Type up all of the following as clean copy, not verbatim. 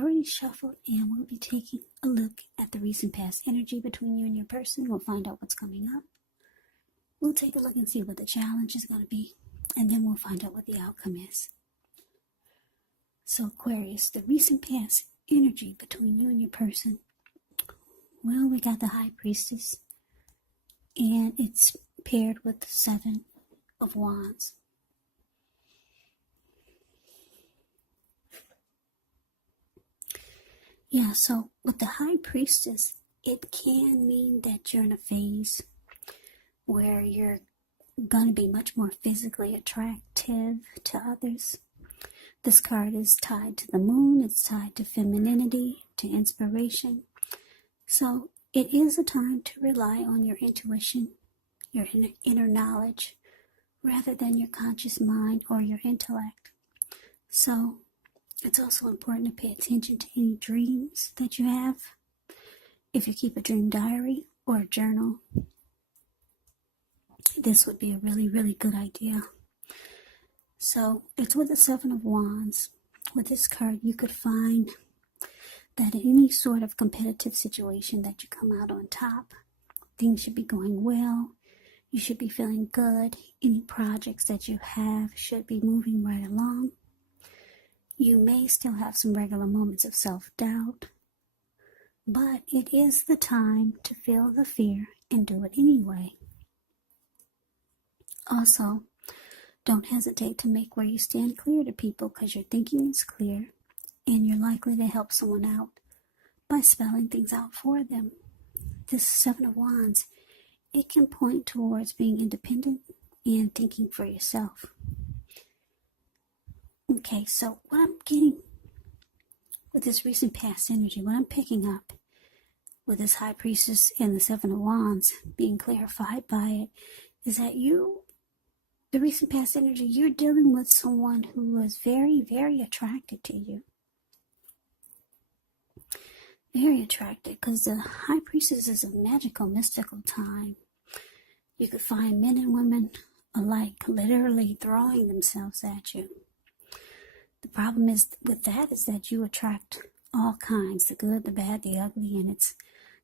already shuffled, and we'll be taking a look at the recent past energy between you and your person. We'll find out what's coming up. We'll take a look and see what the challenge is going to be, and then we'll find out what the outcome is. So Aquarius, the recent past energy between you and your person. Well, we got the High Priestess, and it's paired with the Seven of Wands. Yeah, so with the High Priestess, it can mean that you're in a phase where you're going to be much more physically attractive to others. This card is tied to the moon. It's tied to femininity, to inspiration. So it is a time to rely on your intuition, your inner knowledge, rather than your conscious mind or your intellect. So it's also important to pay attention to any dreams that you have. If you keep a dream diary or a journal, this would be a really, really good idea. So it's with the Seven of Wands. With this card, you could find that in any sort of competitive situation that you come out on top. Things should be going well. You should be feeling good. Any projects that you have should be moving right along. You may still have some regular moments of self-doubt, but it is the time to feel the fear and do it anyway. Also, don't hesitate to make where you stand clear to people, because your thinking is clear and you're likely to help someone out by spelling things out for them. This Seven of Wands, it can point towards being independent and thinking for yourself. Okay, so what I'm getting with this recent past energy, what I'm picking up with this High Priestess and the Seven of Wands being clarified by it, is that the recent past energy, you're dealing with someone who is very, very attracted to you. Very attracted, because the High Priestess is a magical, mystical time. You could find men and women alike literally throwing themselves at you. The problem is with that is that you attract all kinds, the good, the bad, the ugly, and it's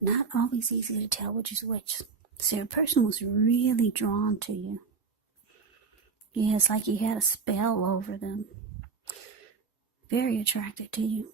not always easy to tell which is which. So your person was really drawn to you. Yeah, it's like you had a spell over them. Very attracted to you.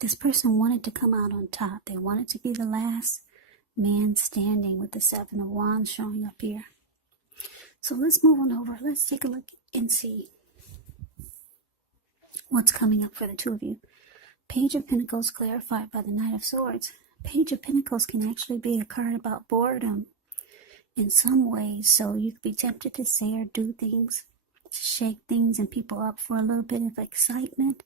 This person wanted to come out on top. They wanted to be the last man standing, with the Seven of Wands showing up here. So let's move on over. Let's take a look and see what's coming up for the two of you. Page of Pentacles clarified by the Knight of Swords. Page of Pentacles can actually be a card about boredom in some ways. So you could be tempted to say or do things, to shake things and people up for a little bit of excitement.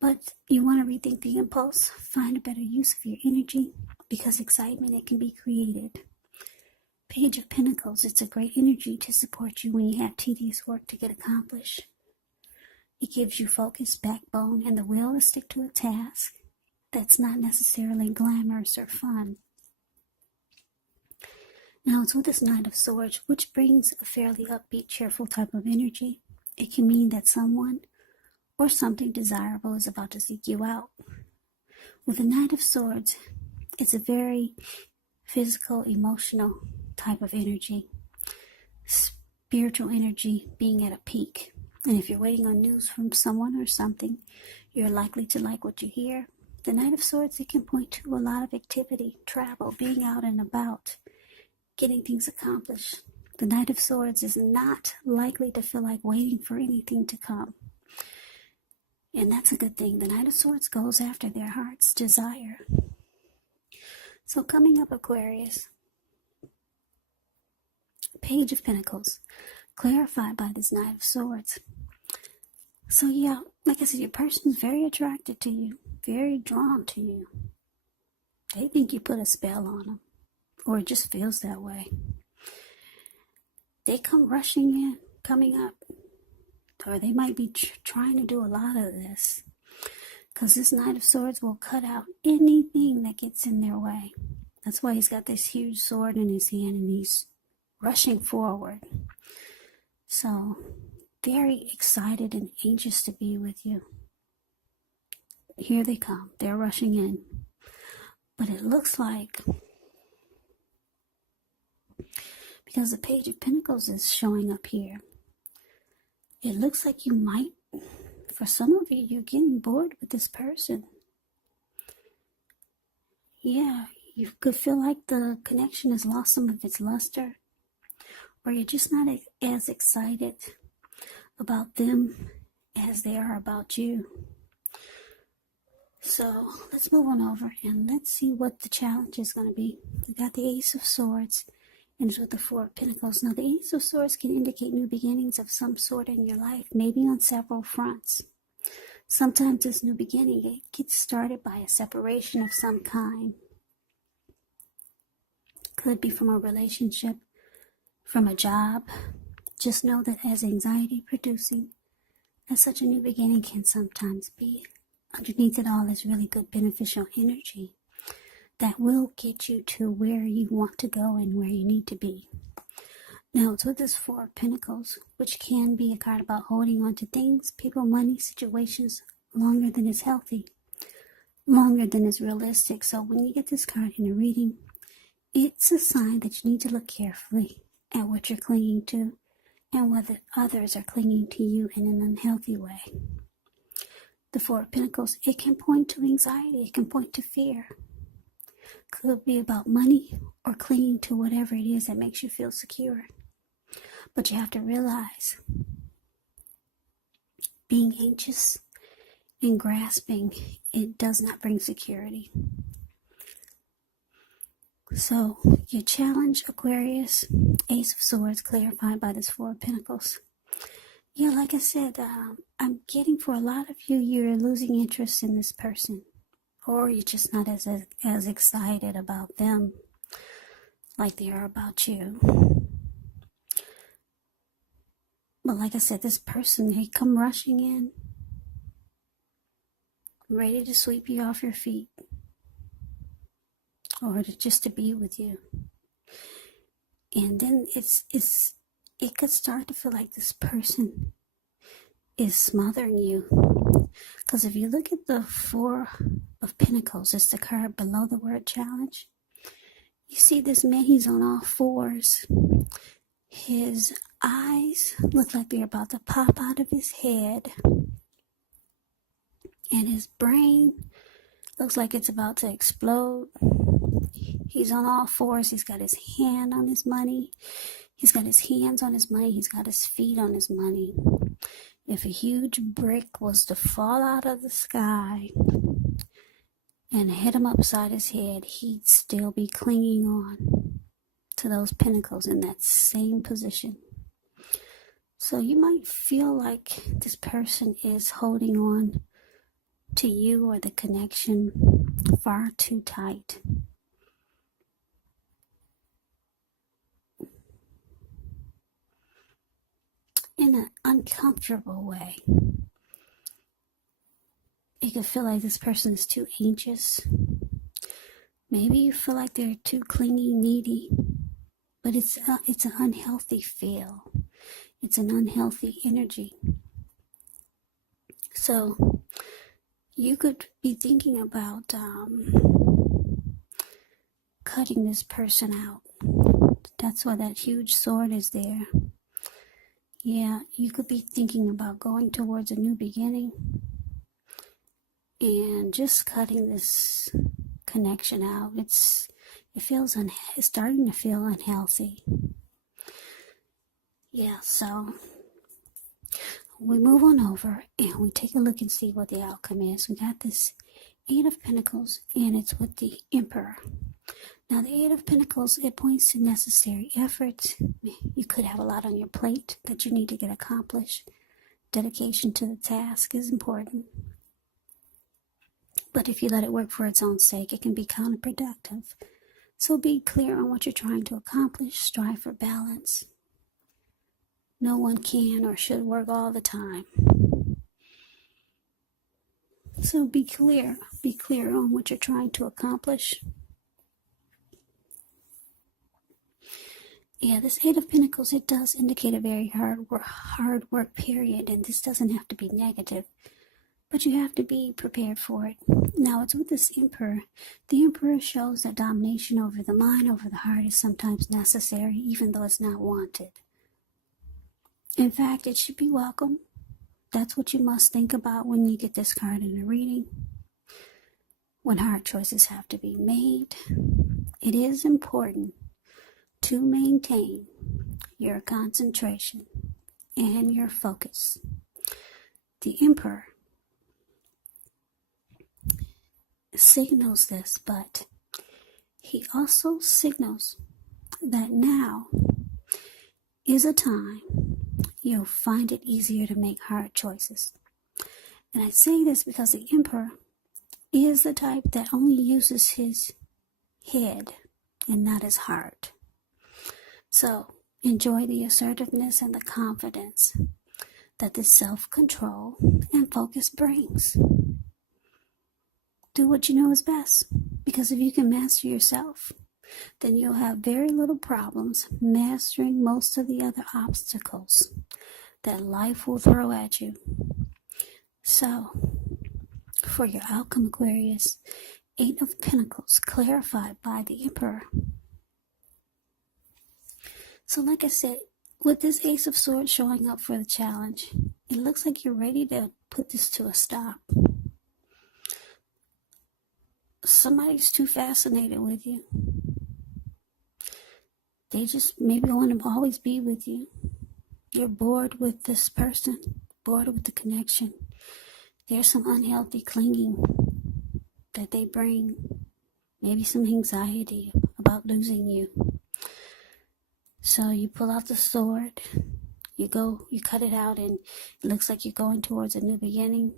But you want to rethink the impulse, find a better use of your energy, because excitement, it can be created. Page of Pentacles, it's a great energy to support you when you have tedious work to get accomplished. It gives you focus, backbone, and the will to stick to a task that's not necessarily glamorous or fun. Now it's with this Knight of Swords, which brings a fairly upbeat, cheerful type of energy. It can mean that someone or something desirable is about to seek you out. With the Knight of Swords, it's a very physical, emotional type of energy. Spiritual energy being at a peak. And if you're waiting on news from someone or something, you're likely to like what you hear. The Knight of Swords, it can point to a lot of activity, travel, being out and about, getting things accomplished. The Knight of Swords is not likely to feel like waiting for anything to come. And that's a good thing. The Knight of Swords goes after their heart's desire. So coming up, Aquarius, Page of Pentacles, clarified by this Knight of Swords. So yeah, like I said, your person's very attracted to you, very drawn to you. They think you put a spell on them, or it just feels that way. They come rushing in, coming up, or they might be trying to do a lot of this, because this Knight of Swords will cut out anything that gets in their way. That's why he's got this huge sword in his hand and he's rushing forward. So, very excited and anxious to be with you. here they come. They're rushing in. But it looks like, because the Page of Pentacles is showing up here, it looks like you might, for some of you, you're getting bored with this person. Yeah, you could feel like the connection has lost some of its luster, or you're just not as excited about them as they are about you. So let's move on over and let's see what the challenge is going to be. We got the Ace of Swords and it's with the Four of Pentacles. Now the Ace of Swords can indicate new beginnings of some sort in your life, maybe on several fronts. Sometimes this new beginning, it gets started by a separation of some kind. Could be from a relationship, from a job. Just know that as anxiety producing, as such a new beginning can sometimes be, underneath it all is really good beneficial energy that will get you to where you want to go and where you need to be. Now it's with this Four of Pentacles, which can be a card about holding on to things, people, money, situations longer than is healthy, longer than is realistic. So when you get this card in a reading, it's a sign that you need to look carefully at what you're clinging to and whether others are clinging to you in an unhealthy way. The Four of Pentacles, it can point to anxiety, it can point to fear. Could be about money or clinging to whatever it is that makes you feel secure. But you have to realize, being anxious and grasping, it does not bring security. So, your challenge, Aquarius, Ace of Swords, clarified by this Four of Pentacles. Yeah, like I said, I'm getting for a lot of you, you're losing interest in this person. Or you're just not as excited about them like they are about you. But like I said, this person, they come rushing in, ready to sweep you off your feet. Or just to be with you. And then it could start to feel like this person is smothering you. Because if you look at the Four of Pentacles, it's the card below the word challenge. You see this man, he's on all fours. His eyes look like they're about to pop out of his head. And his brain looks like it's about to explode. He's on all fours. He's got his hand on his money. He's got his hands on his money. He's got his feet on his money. If a huge brick was to fall out of the sky and hit him upside his head, he'd still be clinging on to those pentacles in that same position. So you might feel like this person is holding on to you or the connection far too tight. In an uncomfortable way. You can feel like this person is too anxious. Maybe you feel like they're too clingy, needy. But it's an unhealthy feel. It's an unhealthy energy. So you could be thinking about cutting this person out. That's why that huge sword is there. Yeah, you could be thinking about going towards a new beginning and just cutting this connection out. It's starting to feel unhealthy. Yeah, so we move on over and we take a look and see what the outcome is. We got this Eight of Pentacles and it's with the Emperor. Now the Eight of Pentacles, it points to necessary efforts. You could have a lot on your plate that you need to get accomplished. Dedication to the task is important. But if you let it work for its own sake, it can be counterproductive. So be clear on what you're trying to accomplish. Strive for balance. No one can or should work all the time. So be clear. Be clear on what you're trying to accomplish. Yeah, this Eight of Pentacles, it does indicate a very hard work period, and this doesn't have to be negative. but you have to be prepared for it. Now, it's with this Emperor. The Emperor shows that domination over the mind, over the heart is sometimes necessary, even though it's not wanted. In fact, it should be welcome. That's what you must think about when you get this card in a reading. When hard choices have to be made, it is important to maintain your concentration and your focus. The Emperor signals this, but he also signals that now is a time you'll find it easier to make hard choices. And I say this because the Emperor is the type that only uses his head and not his heart. So enjoy the assertiveness and the confidence that this self-control and focus brings. Do what you know is best, because if you can master yourself, then you'll have very little problems mastering most of the other obstacles that life will throw at you. So, for your outcome, Aquarius, 8 of Pentacles, clarified by the Emperor. So like I said, with this Ace of Swords showing up for the challenge, it looks like you're ready to put this to a stop. Somebody's too fascinated with you. They just maybe want to always be with you. You're bored with this person, bored with the connection. There's some unhealthy clinging that they bring. Maybe some anxiety about losing you. So you pull out the sword, you cut it out, and it looks like you're going towards a new beginning.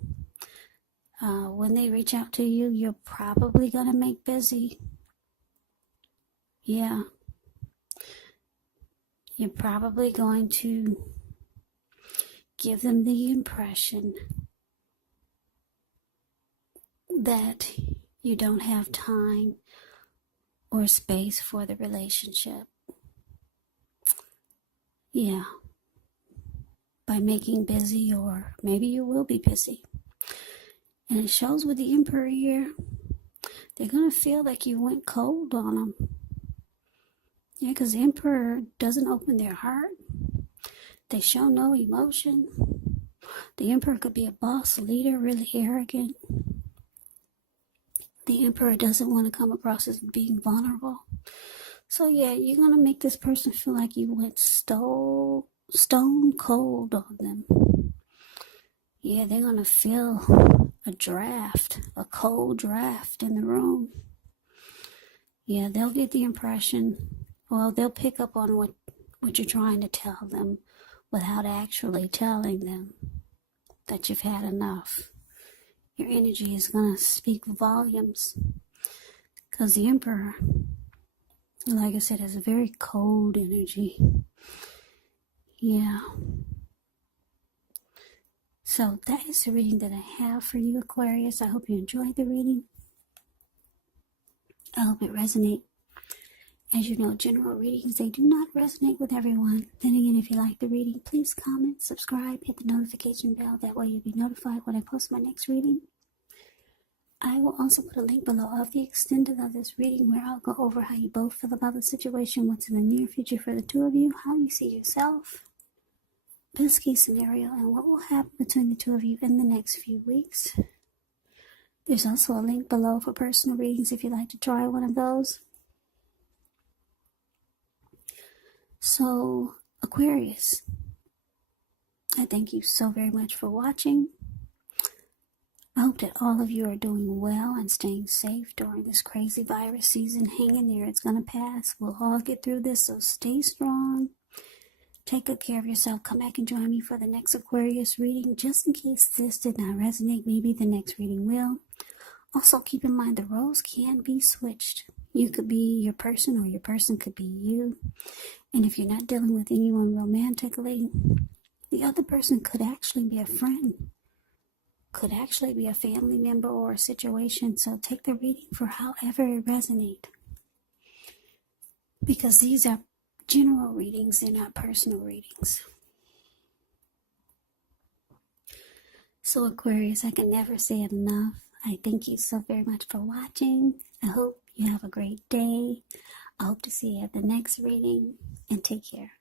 When they reach out to you, you're probably going to make busy. Yeah. You're probably going to give them the impression that you don't have time or space for the relationship. Yeah. By making busy, or maybe you will be busy. And it shows with the Emperor here, they're going to feel like you went cold on them. Yeah, because the Emperor doesn't open their heart. They show no emotion. The Emperor could be a boss leader, really arrogant. The Emperor doesn't want to come across as being vulnerable. So yeah, you're going to make this person feel like you went stone cold on them. Yeah, they're going to feel a cold draft in the room. Yeah, they'll get the impression, well, they'll pick up on what you're trying to tell them without actually telling them that you've had enough. Your energy is going to speak volumes, because the Emperor, like I said, has a very cold energy. Yeah. So that is the reading that I have for you, Aquarius. I hope you enjoyed the reading. I hope it resonates. As you know, general readings, they do not resonate with everyone. Then again, if you like the reading, please comment, subscribe, hit the notification bell. That way you'll be notified when I post my next reading. I will also put a link below of the extended of this reading, where I'll go over how you both feel about the situation, what's in the near future for the two of you, how you see yourself, best case scenario, and what will happen between the two of you in the next few weeks. There's also a link below for personal readings if you'd like to try one of those. So, Aquarius, I thank you so very much for watching. I hope that all of you are doing well and staying safe during this crazy virus season. Hang in there. It's going to pass. We'll all get through this, so stay strong. Take good care of yourself. Come back and join me for the next Aquarius reading. Just in case this did not resonate, maybe the next reading will. Also, keep in mind the roles can be switched. You could be your person, or your person could be you. And if you're not dealing with anyone romantically, the other person could actually be a friend, could actually be a family member or a situation. So take the reading for however it resonates, because these are general readings, they're not personal readings. So Aquarius, I can never say it enough. I thank you so very much for watching. I hope you have a great day. I hope to see you at the next reading, and take care.